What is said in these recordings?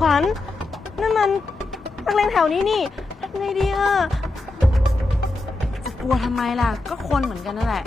ขวัญนั่นมันนักเลงแถวนี้นี่ทำไงดีอะจะกลัวทำไมล่ะ ก็คนเหมือนกันนั่นแหละ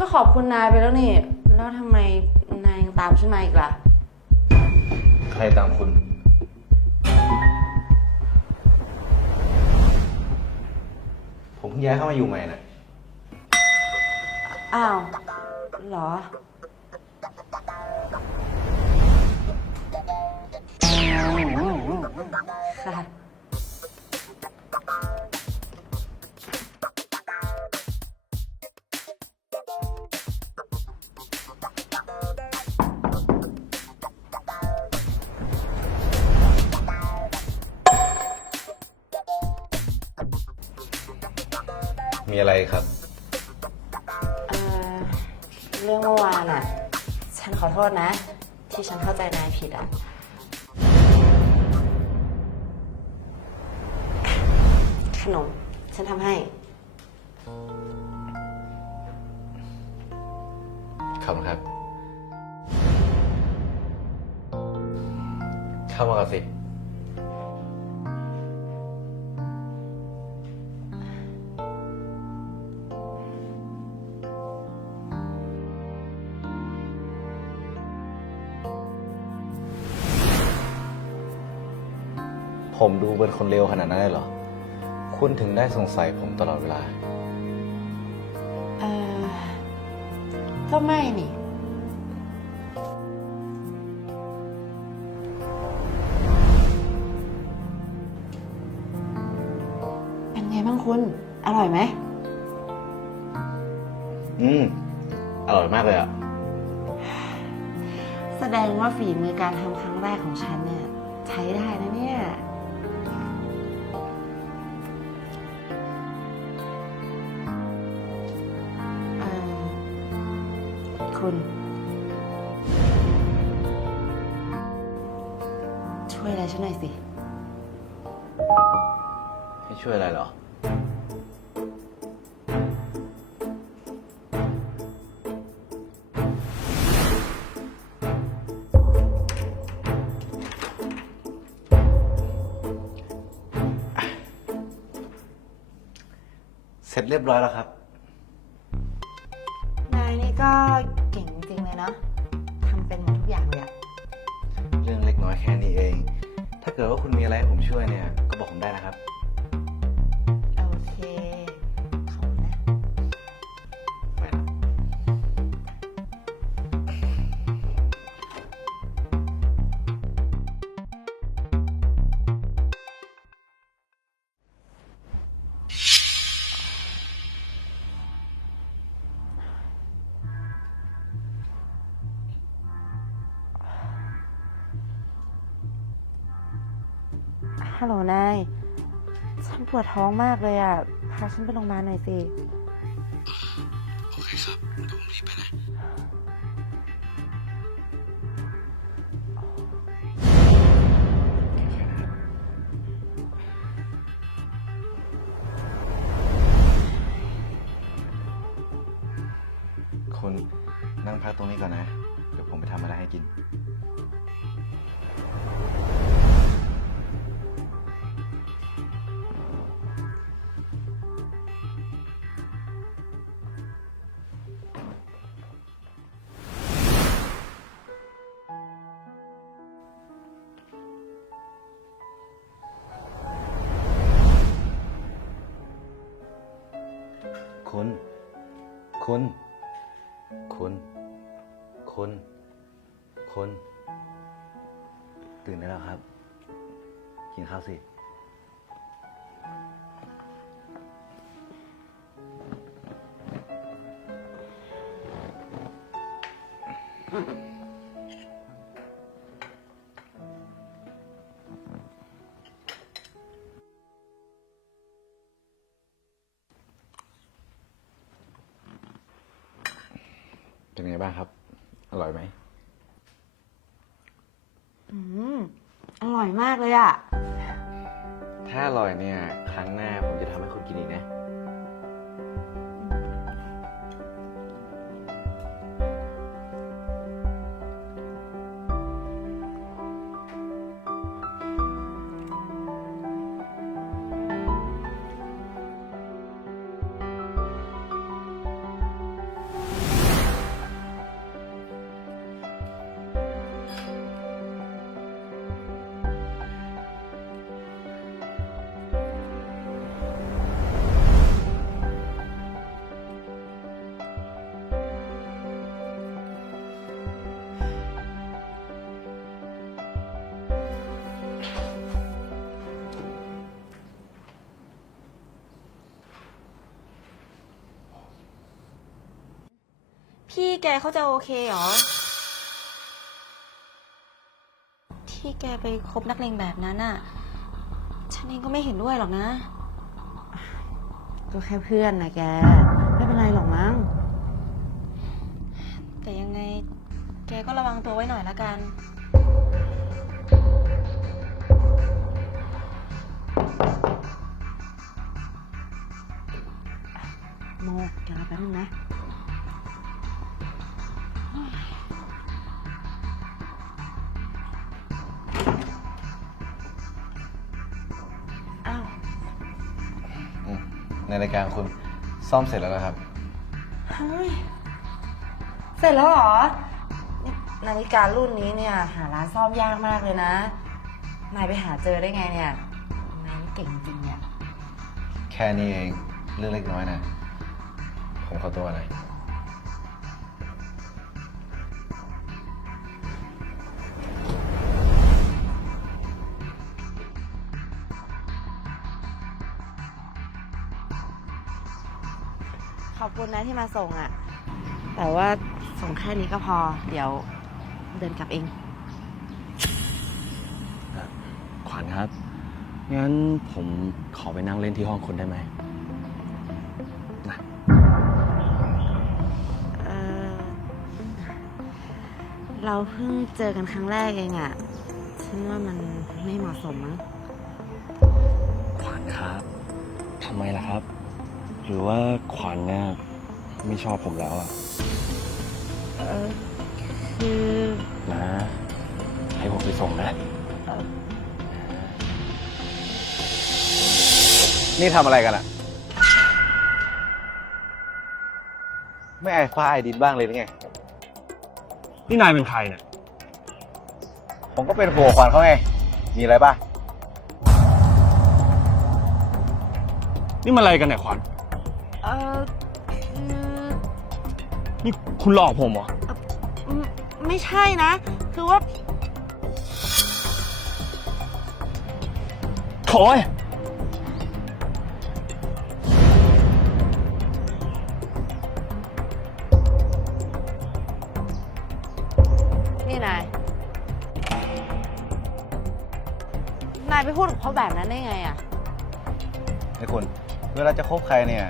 ก็ขอบคุณนายไปแล้วนี่ แล้วทำไมนายยังตามฉันมาอีกล่ะ ใครตามคุณ ผมเพิ่งย้ายเข้ามาอยู่ใหม่นะอ้าวเหรอ ค่ะ มีอะไรครับ เอ่อเรื่องเมื่อวานอะ ฉันขอโทษนะ ที่ฉันเข้าใจนายผิดอะ ขนม ฉันทำให้ขอบคุณครับ เข้ามาก่อนสิ เป็นคนเลวขนาดนั้นเลยเหรอ คุณถึงได้สงสัยผมตลอดเวลา เอ่อ ก็ไม่นี่ เป็นไงบ้างคุณ อร่อยไหม อืม อร่อยมากเลยอะแสดงว่าฝีมือการทำครั้งแรกของฉันเนี่ย ใช้ได้นะ คุณช่วยอะไรฉันหน่อยสิ ให้ช่วยอะไรเหรอ เสร็จเรียบร้อยแล้วครับ นายนี่ก็ อะไรให้ผมช่วยเนี่ยก็บอกผมได้นะครับ ฮัลโหลนาย ฉันปวดท้องมากเลยอะ พาฉันไปโรงพยาบาลหน่อยสิ โอเคครับเรงนี้ไปนะ คุณนั่งพักตรงนี้ก่อนนะ เดี๋ยวผมไปทำอะไรให้กิน คนคนคนตื่นได้แล้วครับ กินข้าวสิ เป็นไงบ้างครับ อร่อยไหม อืม อร่อยมากเลยอะถ้าอร่อยเนี่ย ครั้งหน้าผมจะทำให้คุณกินอีกนะ พี่แกเขาจะโอเคเหรอ ที่แกไปคบนักเลงแบบนั้นอะฉันเองก็ไม่เห็นด้วยหรอกนะ ก็แค่เพื่อนนะแก ไม่เป็นไรหรอกมั้ง แต่ยังไง แกก็ระวังตัวไว้หน่อยละกัน โมแกรอแป๊บนึงนะ รายการคุณซ่อมเสร็จแล้วนะครับ เฮ้ยเสร็จแล้วเหรอนี่นาฬิการุ่นนี้เนี่ย หาร้านซ่อมยากมากเลยนะ นายไปหาเจอได้ไงเนี่ยนายนี่เก่งจริงเนี่ย แค่นี้เองเรื่องเล็กน้อยนะ ผมขอตัวหน่อย คุณนะที่มาส่งอะ่ะ แต่ว่าส่งแค่นี้ก็พอ เดี๋ยวเดินกลับเอง ขวัญครับ งั้นผมขอไปนั่งเล่นที่ห้องคุณได้ไหมนะเออเราเพิ่งเจอกันครั้งแรกเองอะ่ะ ฉันว่ามันไม่เหมาะสมมั้ง ขวัญครับ ทำไมล่ะครับ หรือว่าขวัญเนี่ยไม่ชอบผมแล้วอะเออคือนะ ให้ผมไปส่งนะ นี่ทำอะไรกันอะไม่ไอายฟ้าไอายดินบ้างเลยหรือไง นี่นายเป็นใครเนี่ย ผมก็เป็นผัวขวัญเขาไง มีอะไรป่ะ นี่มันอะไรกันเนี่ยขวัญ เออคือนี่คุณหลอกผมเหรอ อืมไม่ใช่นะ คือว่า โถ่ยนี่นาย นายไปพูดกับเขาแบบนั้นได้ไงอะไอ้คุณ เวลาจะคบใครเนี่ย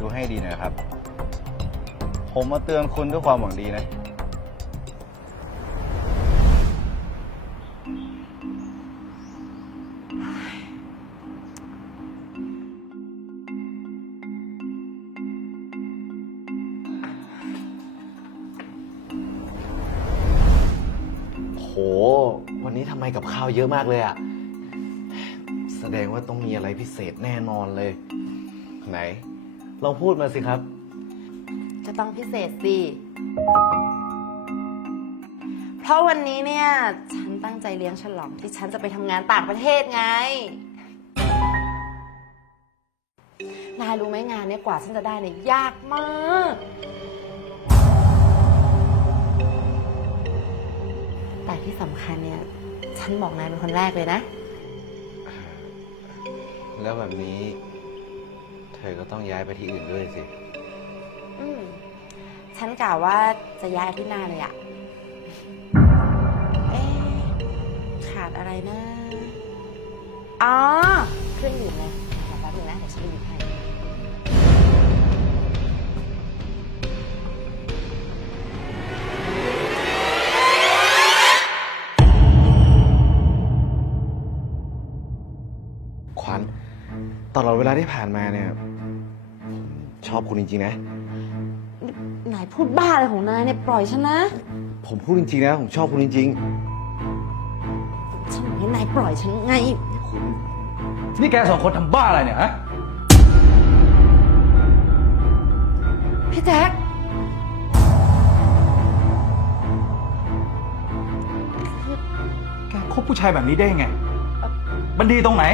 ดูให้ดีหน่อยครับ ผมมาเตือนคุณด้วยความหวังดีนะ โห วันนี้ทำไมกับข้าวเยอะมากเลยอะแสดงว่าต้องมีอะไรพิเศษแน่นอนเลย ไหน ลองพูดมาสิครับจะต้องพิเศษสิ เพราะวันนี้เนี่ย ฉันตั้งใจเลี้ยงฉลองที่ฉันจะไปทำงานต่างประเทศไง นายรู้ไหมงานเนี่ยกว่าฉันจะได้เนี่ยยากมาก แต่ที่สำคัญเนี่ย ฉันบอกนายเป็นคนแรกเลยนะ แล้วแบบนี้เธอก็ต้องย้ายไปที่อื่นด้วยสิ อืม ฉันกล่าวว่าจะย้ายอาที่หน้าเลยอะเอ๊ะขาดอะไรนะ อ๋อ เครื่องดื่มเลยขอแป๊บนึงนะ เดี๋ยวฉันไปหยิบให้ขวัญตลอดเวลาที่ผ่านมาเนี่ยผม ชอบคุณจริงๆนะ นายพูดบ้าอะไรของนายเนี่ยปล่อยฉันนะ ผมพูดจริงๆนะ ผมชอบคุณจริงฉันบอกให้นายปล่อยฉันไงๆนี่คุณนี่แกสองคนทำบ้าอะไรเนี่ยฮะ พี่แจ๊คแกคบผู้ชายแบบนี้ได้ยังไง มันดีตรงไหน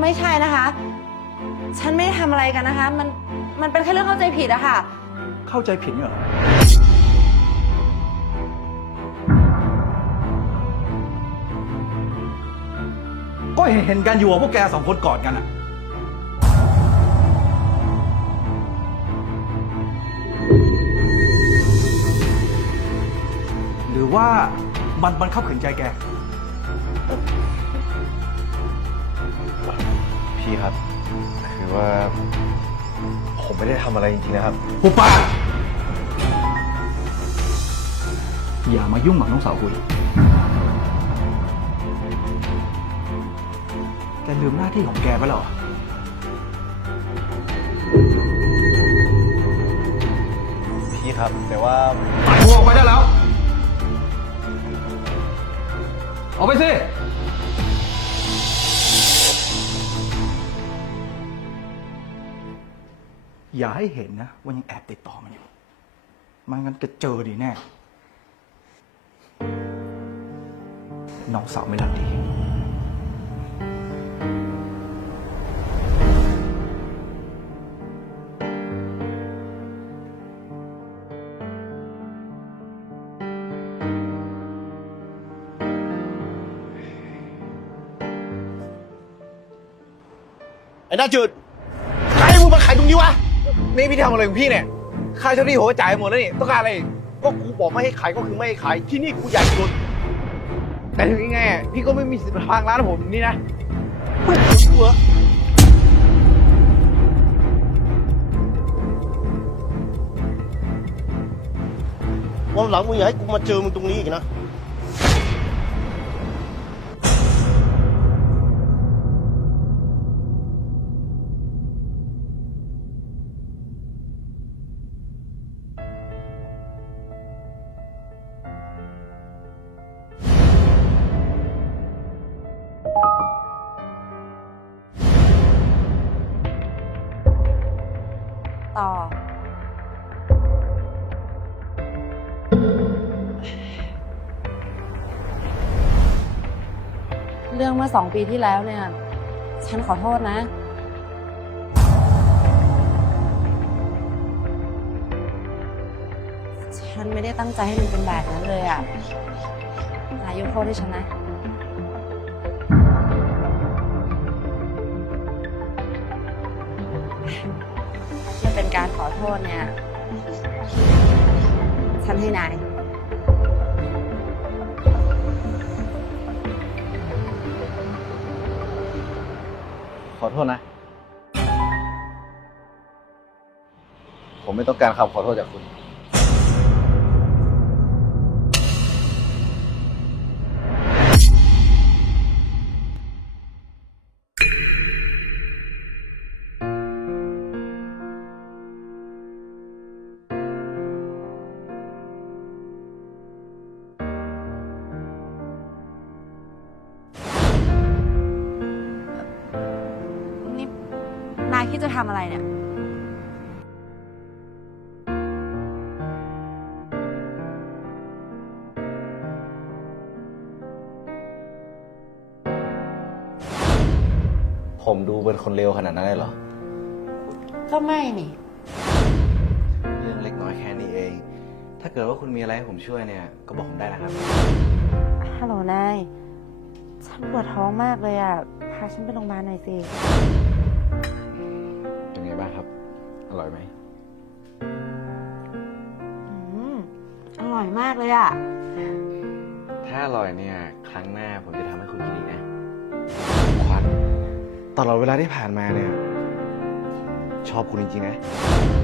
ไม่ใช่นะคะ ฉันไม่ได้ทำอะไรกันนะคะ มัน มันเป็นแค่เรื่องเข้าใจผิดอะค่ะ เข้าใจผิดเหรอ ก็เห็นเห็นกันอยู่ว่าพวกแกสองคนกอดกันอะหรือว่ามันมันเข้าขืนใจแก พี่ครับ คือว่า ผมไม่ได้ทำอะไรจริงๆนะครับ หุบปากอย่ามายุ่งกับน้องสาวกูอีกแกลืมหน้าที่ของแกไปแล้วเหรอ พี่ครับ แต่ว่า ตัดหัวออกไปได้แล้ว ออกไปสิ อย่าให้เห็นนะว่ายังแอบติดต่อมันอยู่ มันงั้นจะเจอดีแน่ น้องสาวไม่รักดีไอ้หน้าจืดใครมึงมาขายตรงนี้วะ นี่พี่ทำอะไรของพี่เนี่ย ค่าเช่าที่โหจ่ายหมดแล้วนี่ ต้องการอะไรอีกก็กูบอกไม่ให้ขายก็คือไม่ให้ขาย ที่นี่กูใหญ่สุด แต่ถึงยังไงอะพี่ก็ไม่มีสิทธิ์มาพังร้านผมนี่นะไม่กลัววันหลังมึงอย่าให้กูมาเจอมึงตรงนี้อีกนะ เรื่องเมื่อสองปีที่แล้วเนี่ย ฉันขอโทษนะ ฉันไม่ได้ตั้งใจให้มันเป็นแบบนั้นเลยอะนายยกโทษให้ฉันนะที่เป็นการขอโทษเนี่ย ฉันให้นาย อโทษนะ ผมไม่ต้องการคำขอโทษจากคุณายคิดจะทำอะไรเนี่ย ผมดูเป็นคนเลวขนาดนั้นเลยเหรอ ก็ไม่นี่ เรื่องเล็กน้อยแค่นี้เอง ถ้าเกิดว่าคุณมีอะไรให้ผมช่วยเนี่ย ก็บอกผมได้นะครับ ฮัลโหลนาย ฉันปวดท้องมากเลยอะ พาฉันไปโรงพยาบาลหน่อยสิ อร่อยไหม อืมอร่อยมากเลยอะ ถ้าอร่อยเนี่ย ครั้งหน้าผมจะทำให้คุณกินอีกนะขวัญตลอดเวลาที่ผ่านมาเนี่ย ชอบคุณจริงๆนะอ